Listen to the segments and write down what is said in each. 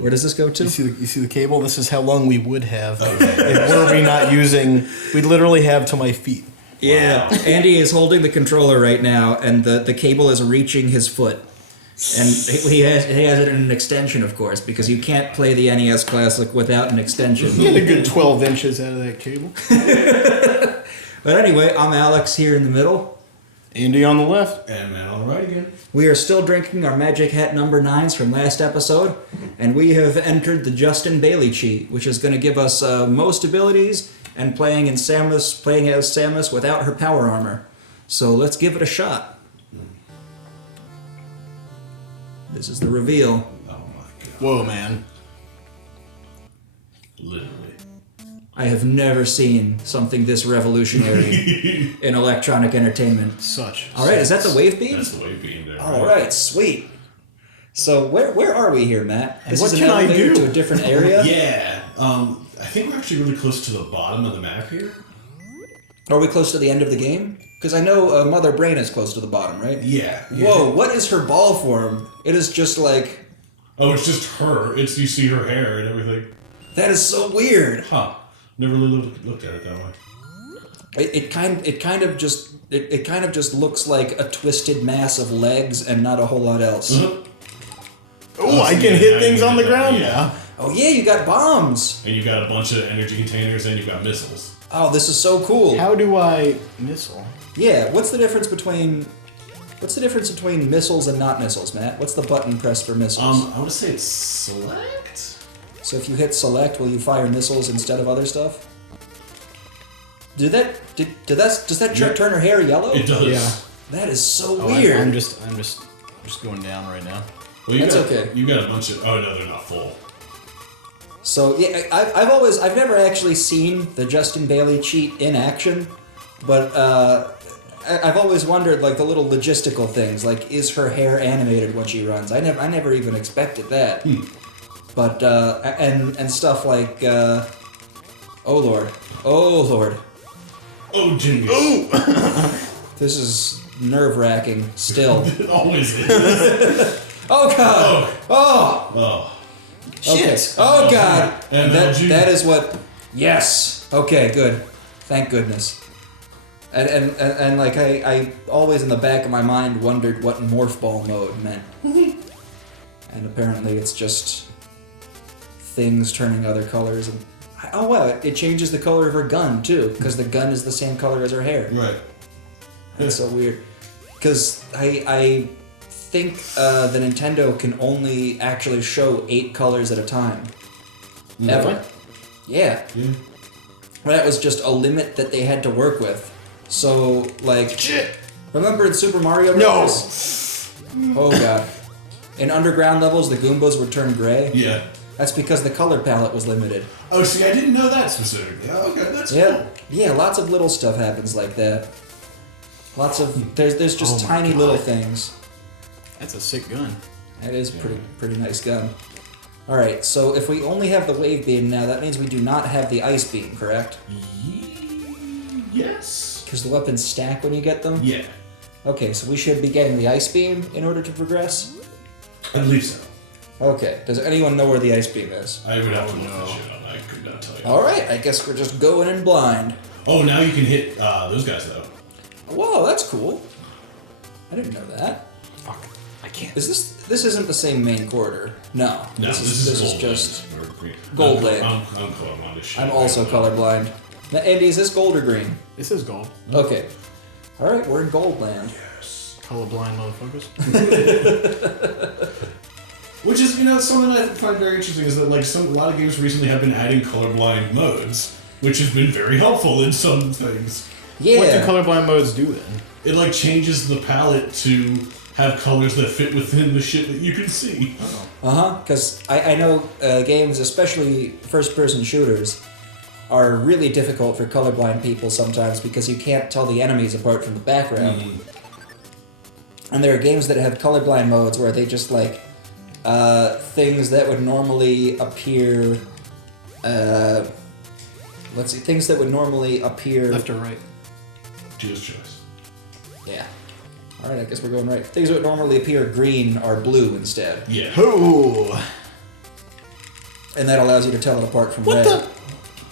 Where does this go to? You see the cable? This is how long we would have if were we not using... We'd literally have to my feet. Yeah, wow. Andy is holding the controller right now, and the cable is reaching his foot. And he has it in an extension, of course, because you can't play the NES Classic without an extension. You get a good 12 inches out of that cable. But anyway, I'm Alex here in the middle. Andy on the left. And man on the right again. We are still drinking our Magic Hat number 9s from last episode, and we have entered the Justin Bailey cheat, which is going to give us most abilities and playing as Samus without her power armor. So let's give it a shot. This is the reveal. Oh my god. Whoa, man. Literally. I have never seen something this revolutionary in electronic entertainment. All right, is that the wave beam? That's the wave beam there. All right, sweet. So where are we here, Matt? This what is can an I elevator do? to a different area? Yeah. I think we're actually really close to the bottom of the map here. Are we close to the end of the game? Because I know Mother Brain is close to the bottom, right? Yeah. Whoa, what is her ball form? It is just like... Oh, it's just her. You see her hair and everything. That is so weird. Huh. Never really looked at it that way. It kind of just looks like a twisted mass of legs and not a whole lot else. Mm-hmm. Oh, I can hit things on the ground now. Oh yeah, you got bombs. And you've got a bunch of energy containers and you've got missiles. Oh, this is so cool. How do I missile? Yeah, what's the difference between missiles and not missiles, Matt? What's the button pressed for missiles? I would say it's select. So if you hit select, will you fire missiles instead of other stuff? Does that turn her hair yellow? It does. Yeah. That is so weird. I'm just going down right now. Well, That's okay. You got a bunch of. Oh no, they're not full. So yeah, I've never actually seen the Justin Bailey cheat in action, but I've always wondered like the little logistical things, like is her hair animated when she runs? I never even expected that. But and stuff like oh lord, Oh Jimmy. this is nerve-wracking still. It always is. Oh god, Oh. okay. Shit. Oh god, And that is what. Yes. Okay. Good. Thank goodness. And like I always in the back of my mind wondered what morph ball mode meant. And apparently it's just things turning other colors. And oh wow, it changes the color of her gun too, because the gun is the same color as her hair. Right. That's so weird. Because I think the Nintendo can only actually show 8 colors at a time. Ever. Yeah. That was just a limit that they had to work with. So, like... Shit! Remember in Super Mario Bros? No! Oh god. In underground levels, the Goombas would turn gray. Yeah. That's because the color palette was limited. Oh, see, I didn't know that specifically. Oh, okay, that's Yeah. Yeah, lots of little stuff happens like that. Lots of... There's just tiny little things. That's a sick gun. That is pretty nice gun. Alright, so if we only have the wave beam now, that means we do not have the ice beam, correct? Yes. Because the weapons stack when you get them? Yeah. Okay, so we should be getting the ice beam in order to progress? I believe so. Okay, does anyone know where the ice beam is? I would have to look that shit up. I could not tell you. Alright, I guess we're just going in blind. Oh, now you can hit those guys, though. Whoa, that's cool. I didn't know that. Fuck. I can't. This isn't the same main corridor. No. No, this is just Gold Gold Land. I'm colorblind as shit. I'm also colorblind. Now, Andy, is this gold or green? This is gold. Okay. Alright, we're in Gold Land. Yes. Colorblind motherfuckers. Which is, something I find very interesting is that a lot of games recently have been adding colorblind modes, which has been very helpful in some things. Yeah. What do colorblind modes do then? It changes the palette to have colors that fit within the shit that you can see. Because I know games, especially first-person shooters, are really difficult for colorblind people sometimes because you can't tell the enemies apart from the background. And there are games that have colorblind modes where they just things that would normally appear. Things that would normally appear. Left or right? Choose choice. Yeah. Alright, I guess we're going right. Things that would normally appear green are blue instead. Yeah. Ooh. and that allows you to tell it apart from What red. the?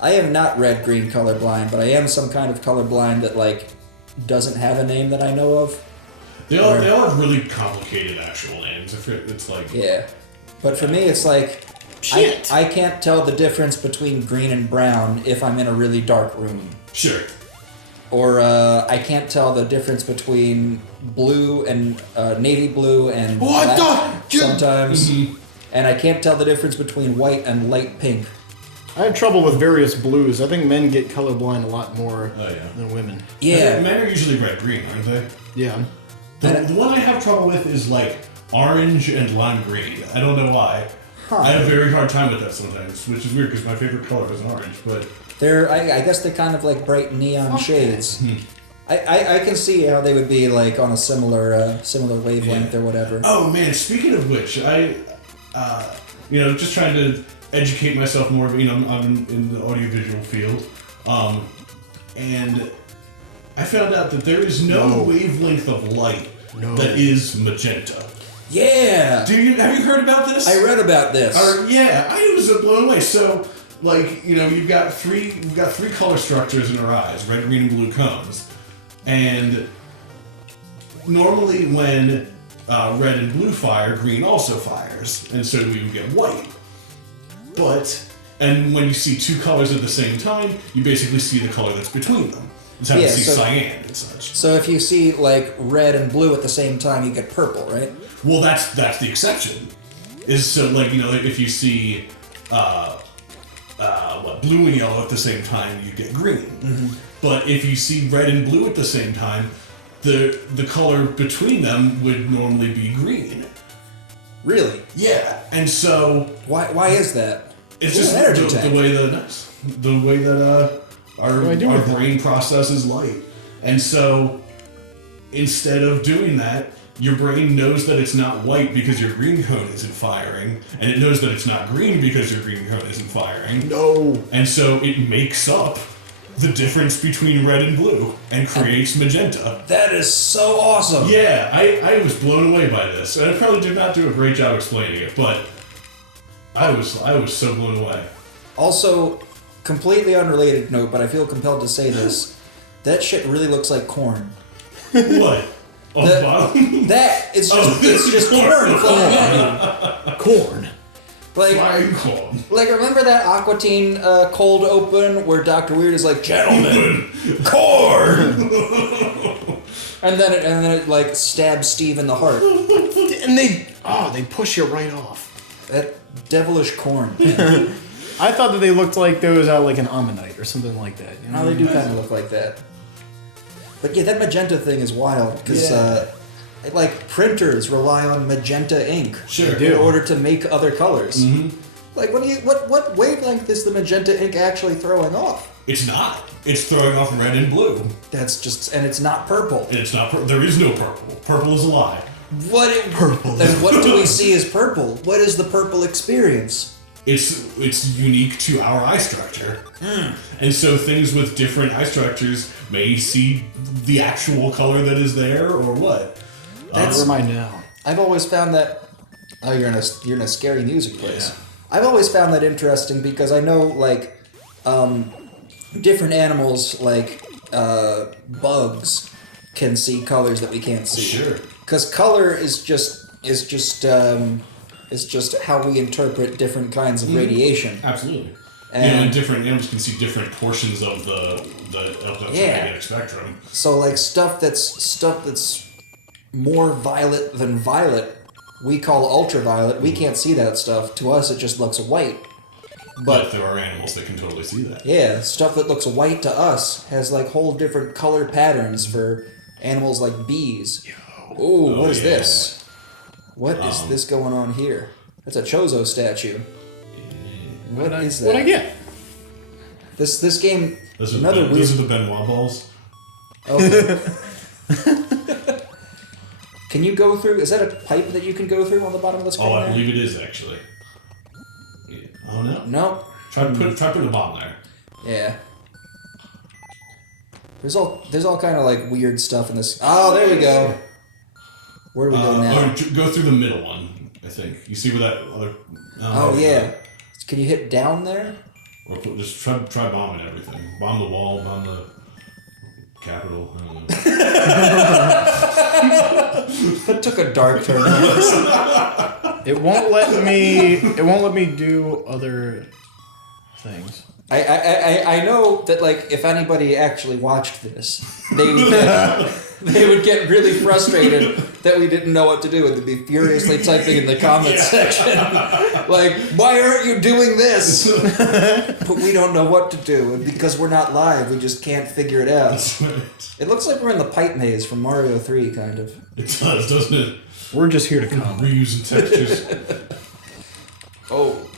I am not red-green colorblind, but I am some kind of colorblind that like doesn't have a name that I know of. They all have really complicated actual names. It's like Yeah, but for me, it's like Shit. I can't tell the difference between green and brown if I'm in a really dark room, sure. or I can't tell the difference between blue and navy blue and What black the- sometimes, and I can't tell the difference between white and light pink. I have trouble with various blues. I think men get colorblind a lot more Oh, yeah. than women. Yeah, Men are usually red-green, aren't they? Yeah. The one I have trouble with is like orange and lime green. I don't know why. Huh. I have a very hard time with that sometimes, which is weird because my favorite color is orange. But they're I guess they're kind of like bright neon shades. I can see how they would be like on a similar wavelength or whatever. oh man, speaking of which, I just trying to educate myself more. I'm in the audiovisual field, and I found out that there is no wavelength of light that is magenta. Yeah, Have you heard about this? I read about this. Yeah, I was blown away. So, like, we've got three color structures in our eyes: red, green, and blue cones. And normally, when red and blue fire, green also fires, and so we would get white. And when you see two colors at the same time, you basically see the color that's between them. It's how you see cyan and such. So if you see like red and blue at the same time, you get purple, right? Well, that's the exception. Is so like if you see blue and yellow at the same time, you get green. Mm-hmm. But if you see red and blue at the same time, the color between them would normally be green. Really? Yeah, and so Why is that? it's Ooh, just an energy the tank. way that our do I do with that? brain processes light, and so instead of doing that, your brain knows that it's not white because your green cone isn't firing, and it knows that it's not green because your green cone isn't firing. No. And so it makes up the difference between red and blue and creates magenta. That is so awesome. Yeah, I was blown away by this. And I probably did not do a great job explaining it, but I was so blown away. Also, completely unrelated note, but I feel compelled to say this. That shit really looks like corn. What? On the The- bottom? That it's just Oh, it's just corn flying at you. Corn. Like Flying corn. remember that Aquatine cold open where Dr. Weird is like, gentlemen, corn, and then it like stabs Steve in the heart. And they push you right off. That devilish corn. I thought that they looked like those like an ammonite or something like that. You know? No, they do kind of look like that. But yeah, that magenta thing is wild because like printers rely on magenta ink Sure. in order to make other colors. Mm-hmm. Like what wavelength is the magenta ink actually throwing off? It's not. It's throwing off red and blue. That's just, and it's not purple. And it's not. There is no purple. Purple is a lie. Purple. And what do we see as purple? What is the purple experience? It's unique to our eye structure. And so things with different eye structures may see the actual color that is there or what. Where am I now? I've always found that. Oh, you're in a scary music place. Yeah. I've always found that interesting because I know like different animals like bugs can see colors that we can't see. Sure. Because color is just how we interpret different kinds of radiation. Absolutely. And- and different animals can see different portions of the electromagnetic spectrum. So like stuff that's more violet than violet, we call ultraviolet. We can't see that stuff. To us, it just looks white. But there are animals that can totally see that. Yeah, stuff that looks white to us has like whole different color patterns for animals like bees. Ooh, what is this? What is this going on here? That's a Chozo statue. What is that? What'd I get? This game. Those are, Another those weird. are the Benoit balls. Okay. Can you go through? Is that a pipe that you can go through on the bottom of the screen? Oh, I there? believe it is actually. Yeah. Oh no. No. Try putting the bottom there. Yeah. There's all kind of like weird stuff in this. Oh, there we go. Where do we go now? Or go through the middle one. I think you see where that other. Oh yeah. Can you hit down there? Or just try bombing everything. Bomb the wall, bomb the Capitol. I don't know. That took a dark turn. It won't let me. It won't let me do other things. I know that like if anybody actually watched this, they would get really frustrated that we didn't know what to do and they'd be furiously typing in the comments section like, why aren't you doing this? But we don't know what to do, and because we're not live, we just can't figure it out. That's right. It looks like we're in the pipe maze from Mario 3, kind of. It does, doesn't it? We're just here to comment. Reusing textures. Oh,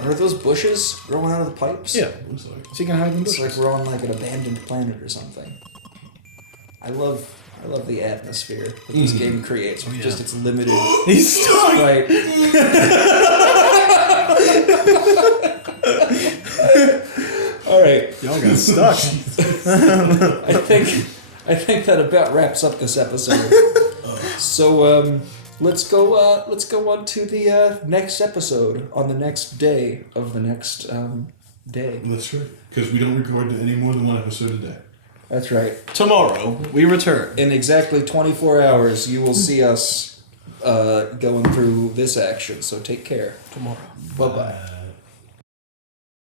are those bushes growing out of the pipes? Yeah. Looks like. So you can hide in It's bushes. like we're on like an abandoned planet or something. I love the atmosphere that this game creates with just its limited He's stuck. right. All right. Y'all got stuck. I think that about wraps up this episode. So let's go on to the next episode on the next day of the next day. That's right. Because we don't record any more than one episode a day. That's right. Tomorrow we return. In exactly 24 hours, you will see us going through this action. So take care. Tomorrow. Bye-bye.